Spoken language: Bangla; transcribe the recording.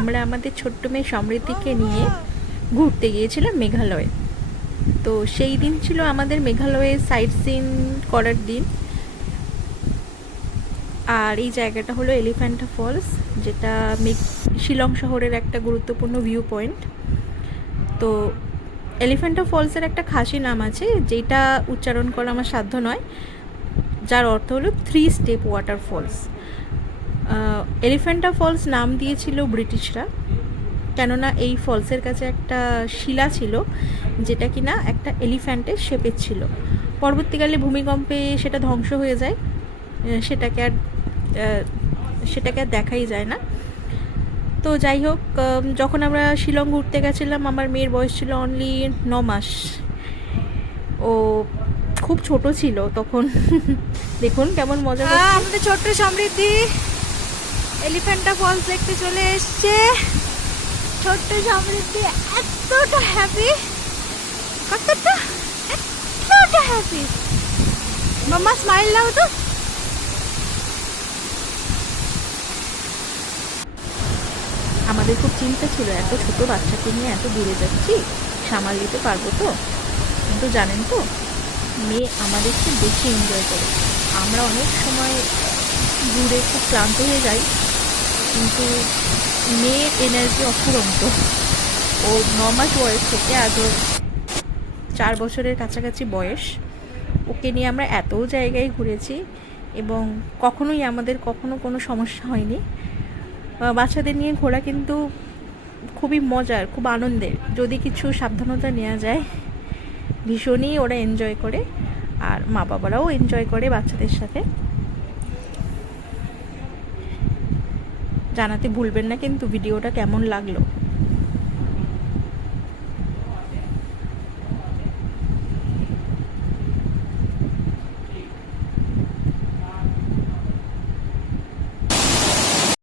আমরা আমাদের ছোট্ট মেয়ে সমৃদ্ধিকে নিয়ে ঘুরতে গিয়েছিলাম মেঘালয়ে। তো সেই দিন ছিল আমাদের মেঘালয়ে সাইট সিন করার দিন। আর এই জায়গাটা হলো এলিফ্যান্টা ফলস, যেটা শিলং শহরের একটা গুরুত্বপূর্ণ ভিউ পয়েন্ট। তো এলিফ্যান্টা ফলসের একটা খাসি নাম আছে, যেটা উচ্চারণ করা আমার সাধ্য নয়, যার অর্থ হলো 3 স্টেপ ওয়াটারফলস। এলিফ্যান্টা ফলস নাম দিয়েছিল ব্রিটিশরা, কেননা এই ফলসের কাছে একটা শিলা ছিল যেটা কিনা একটা এলিফ্যান্টের শেপের ছিল। পরবর্তীকালে ভূমিকম্পে সেটা ধ্বংস হয়ে যায়, সেটাকে আর দেখাই যায় না। তো যাই হোক, যখন আমরা শিলং ঘুরতে গেছিলাম, আমার মেয়ের বয়স ছিল অনলি 9 মাস। ও খুব ছোট ছিল তখন। দেখুন কেমন মজা করছে। আমাদের ছোট্ট সমৃদ্ধি এলিফ্যান্টা ফলস দেখতে চলে এসছে। ছোট্ট সমৃদ্ধি এতটা হ্যাপি, কতটা হ্যাপি। মাম্মা স্মাইল দাও তো। আমাদের খুব চিন্তা ছিল, এত ছোট বাচ্চাকে নিয়ে এত দূরে যাচ্ছি, সামাল দিতে পারবো তো? কিন্তু জানেন তো, মেয়ে আমাদের খুব বেশি এনজয় করে। আমরা অনেক সময় দূরে খুব ক্লান্ত হয়ে যাই, কিন্তু মেয়ের এনার্জি অফুরন্ত। ও 9 মাস বয়স থেকে আজ ওর 4 বছরের কাছাকাছি বয়স, ওকে নিয়ে আমরা এত জায়গায় ঘুরেছি এবং আমাদের কখনো কোনো সমস্যা হয়নি। বাচ্চাদের নিয়ে ঘোরা কিন্তু খুবই মজার, খুব আনন্দের, যদি কিছু সাবধানতা নেওয়া যায়। ভীষণই ওরা এনজয় করে, আর মা বাবারাও এনজয় করে বাচ্চাদের সাথে। জানাতে ভুলবেন না কিন্তু ভিডিওটা কেমন লাগলো।